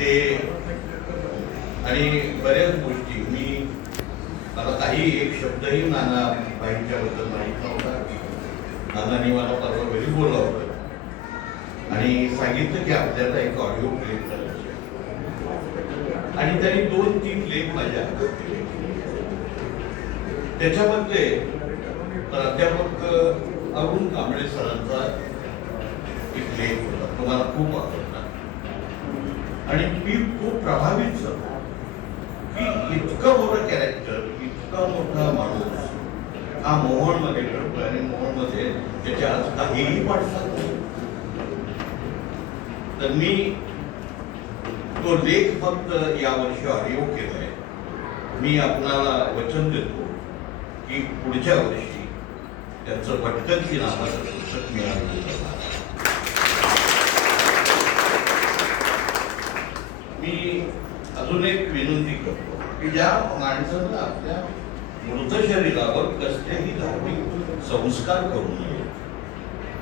ते आणि बऱ्याच गोष्टी मला काही एक शब्दही नानाबाईंच्याबद्दल माहीत नव्हता. नानांनी मला परवा घरी बोलावलं आणि सांगितलं की आपल्याला एक ऑडिओ प्ले करायचे आणि त्यांनी 2-3 लेख माझ्या हातात दिले. त्याच्यामध्ये प्राध्यापक अरुण कांबळे सरांचा एक लेख होता, तो मला खूप आवडला आणि मी खूप प्रभावित झालो की इतकं मोठं कॅरेक्टर, इतका मोठा माणूस हा मोहोळमध्ये घडतोय आणि मोहोळमध्ये त्याच्या आज काहीही पडतात. तर मी तो लेख फक्त यावर्षी ऑडिओ केलाय. मी आपणाला वचन देतो की पुढच्या वर्षी त्यांचं भटकंती नावाचं पुस्तक मिळालं. मी अजून एक विनंती करतो की ज्या माणसानं आपल्या मृत शरीरावर कसलेही धार्मिक संस्कार करू नये,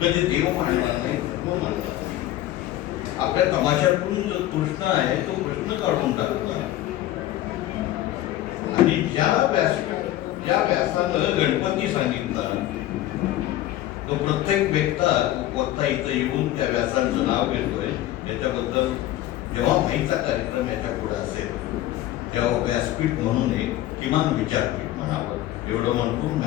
कधी देव मानणार नाही, धर्म मानणार नाही. आपल्या तमाशातून जो कृष्ण आहे तो कृष्ण काढून टाकला आणि ज्या व्यासानं गणपती सांगितला तो प्रत्येक वक्ता इथं येऊन त्या व्यासांचं नाव घेतोय. याच्याबद्दल जेव्हा माईचा कार्यक्रम याच्या पुढे असेल तेव्हा व्यासपीठ म्हणून एक किमान विचारपीठ म्हणावं, एवढं म्हणून मी